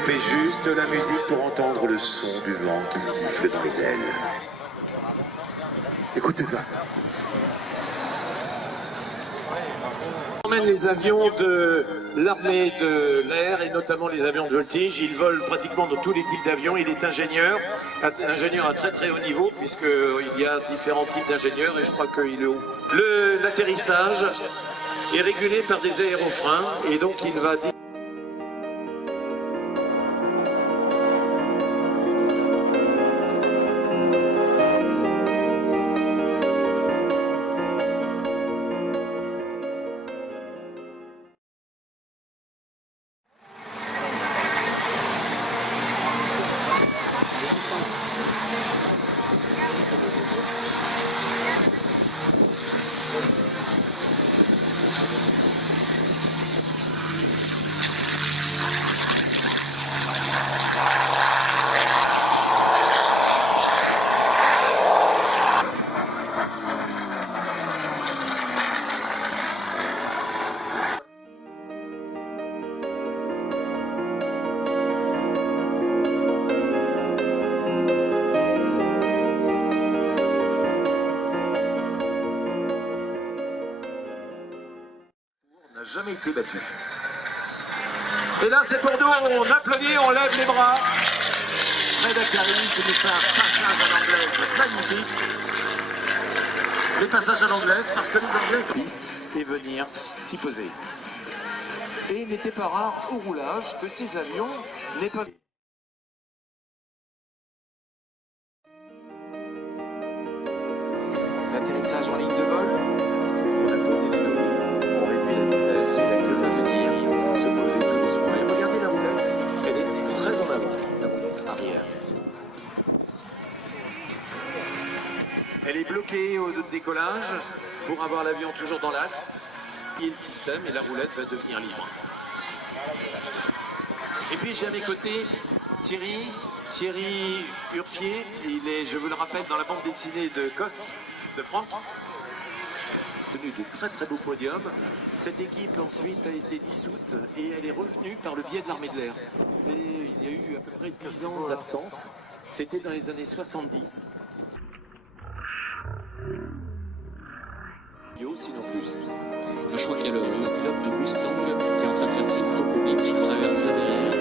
couper juste la musique pour entendre le son du vent qui siffle dans les ailes. Écoutez ça. On emmène les avions de l'armée de l'air et notamment les avions de voltige. Il vole pratiquement dans tous les types d'avions. Il est ingénieur à très très haut niveau puisqu'il y a différents types d'ingénieurs et je crois qu'il est haut. L'atterrissage est régulé par des aérofreins et donc il va... Jamais été battu. Et là c'est pour nous, on applaudit, on lève les bras. Reda Karimi qui nous fait un passage à l'anglaise magnifique. Les passages à l'anglaise parce que les Anglais pistent et venir s'y poser. Et il n'était pas rare au roulage que ces avions n'aient pas... L'atterrissage en ligne de vol. On a posé les dos. C'est la queue va venir se poser tout doucement. Et regardez la roulette, elle est très en avant, la roulette arrière. Elle est bloquée au décollage pour avoir l'avion toujours dans l'axe. Il y a le système et la roulette va devenir libre. Et puis j'ai à mes côtés Thierry Urfier. Il est, je vous le rappelle, dans la bande dessinée de Coste, de Franck. Tenu de très très beaux podiums. Cette équipe ensuite a été dissoute et elle est revenue par le biais de l'armée de l'air. Il y a eu à peu près 10 ans d'absence. C'était dans les années 70. Sinon plus. Je crois qu'il y a le club de Mustang qui est en train de faire signe au public qui traverse ça derrière.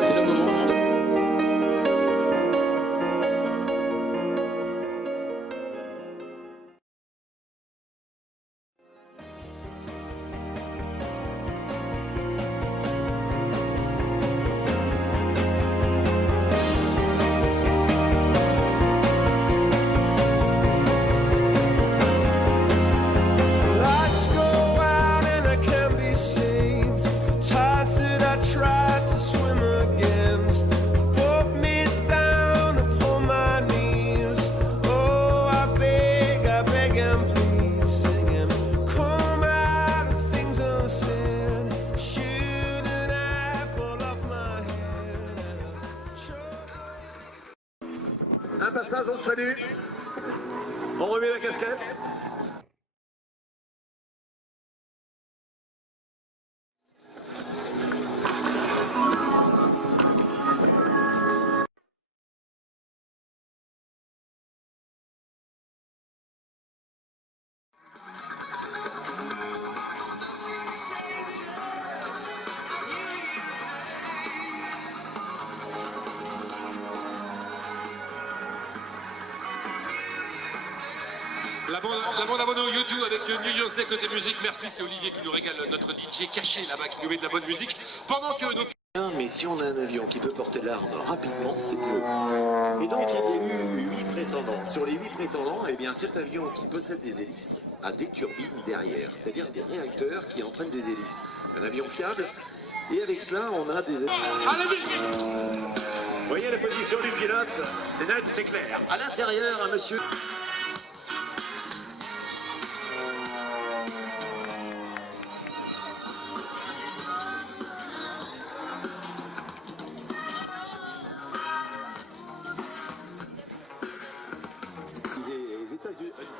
C'est le moment de... Un passage, on le salue. On remet la casquette. La bande abonnée au YouTube avec New Year's Day côté musique. Merci, c'est Olivier qui nous régale notre DJ caché là-bas qui nous met de la bonne musique. Pendant que nos... Mais si on a un avion qui peut porter l'arme rapidement, c'est mieux. Et donc il y a eu 8 prétendants. Sur les 8 prétendants, eh bien cet avion qui possède des hélices a des turbines derrière, c'est-à-dire des réacteurs qui entraînent des hélices. Un avion fiable. Et avec cela, on a des... Vous voyez la position du pilote, c'est net, c'est clair. À l'intérieur, un monsieur...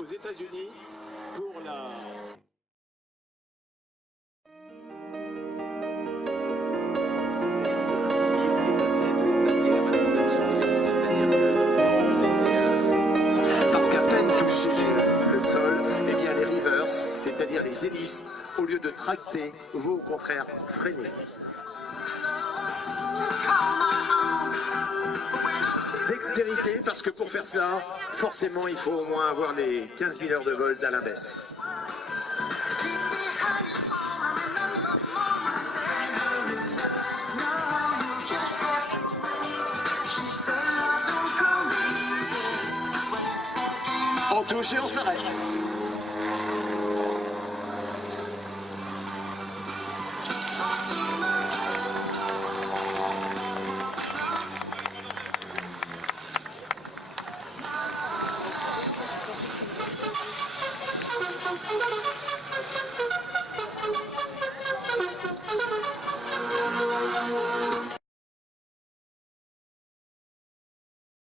aux États-Unis pour la... l'inverse, c'est-à-dire les hélices, au lieu de tracter, vous au contraire freinez. Dextérité, parce que pour faire cela, forcément il faut au moins avoir les 15 000 heures de vol d'Alain Bess. On touche et on s'arrête.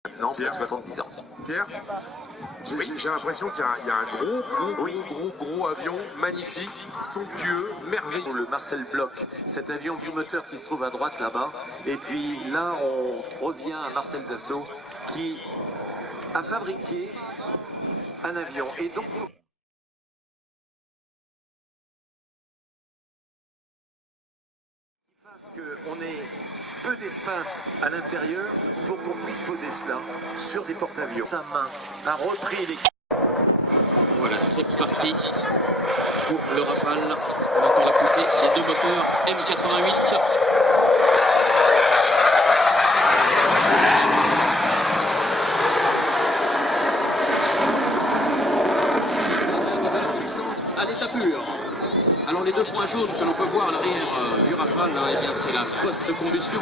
Maintenant, Pierre, 70 ans. Pierre, j'ai l'impression qu'il y a un gros avion magnifique, somptueux, merveilleux. Le Marcel Bloch, cet avion bimoteur qui se trouve à droite là-bas. Et puis là, on revient à Marcel Dassault qui a fabriqué un avion. Et donc, parce qu'on ait peu d'espace à l'intérieur pour qu'on puisse poser cela sur des porte-avions. Sa main a repris les... Voilà, c'est parti pour le Rafale. On entend la poussée des deux moteurs M88. À l'état pur. Alors les deux points jaunes que l'on peut voir à l'arrière du Rafale, eh bien c'est la post-combustion.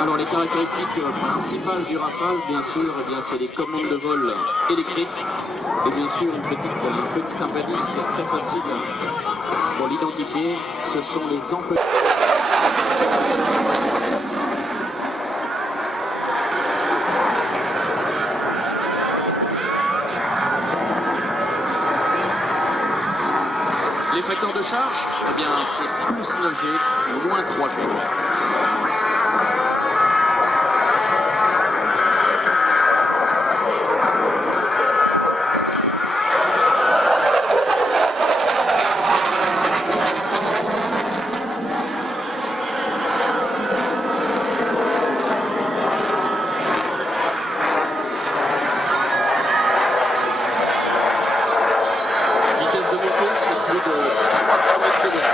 Alors les caractéristiques principales du Rafale, bien sûr, eh bien, c'est les commandes de vol électriques et bien sûr un petit impédisque très facile pour l'identifier, ce sont les ampoules. Les facteurs de charge, eh bien c'est plus 9G, moins 3G. Vitesse de montée, c'est plus de 300 mètres secondes.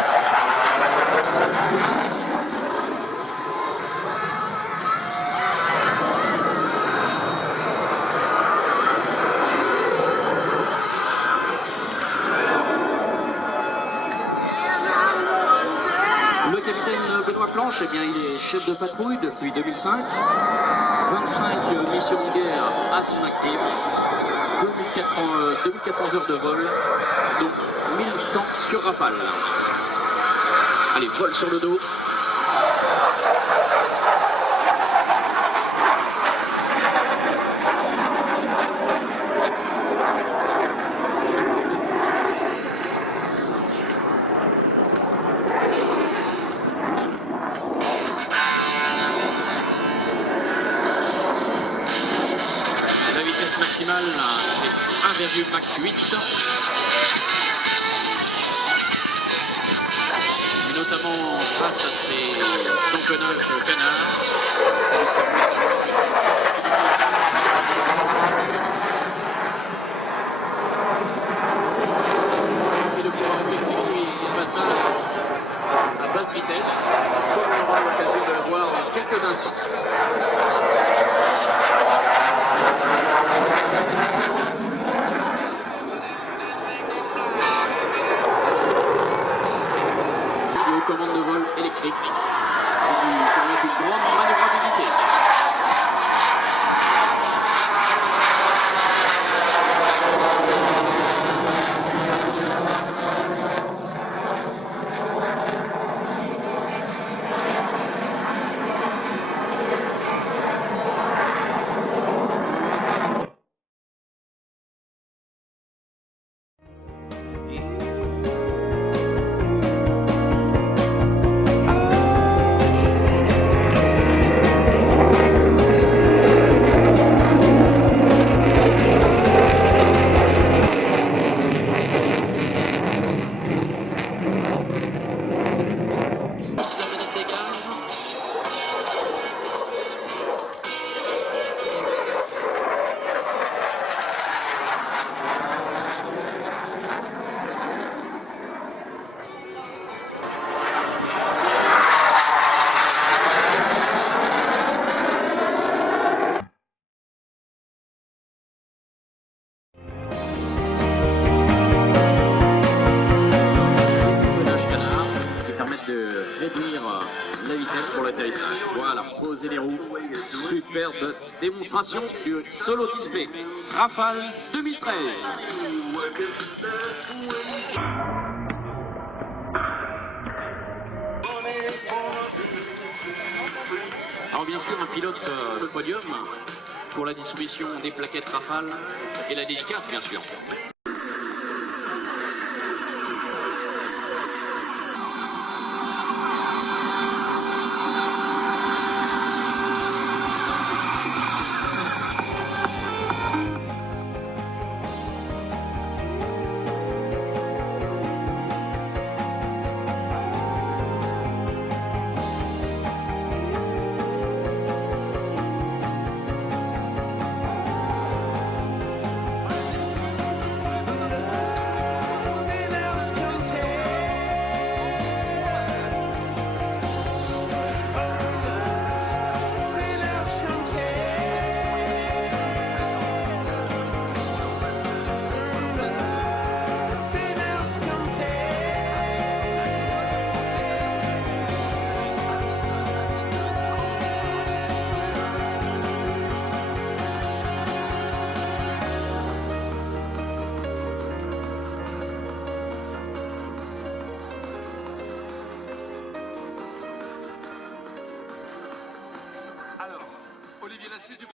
Le capitaine Benoît Planche, eh bien, il est chef de patrouille depuis 2005. 25 missions de guerre à son actif. 2400 heures de vol, donc 1100 sur Rafale. Allez, vol sur le dos. La vitesse maximale, c'est 1,8 Mach 8. Mais notamment grâce à ces empennages canards. Et de pouvoir effectuer les passages à basse vitesse, comme on aura l'occasion de le voir dans quelques instants. Commande de vol électrique qui lui permet Voilà, poser les roues. Superbe démonstration du solo display. Rafale 2013. Alors bien sûr, un pilote de podium pour la distribution des plaquettes Rafale et la dédicace bien sûr.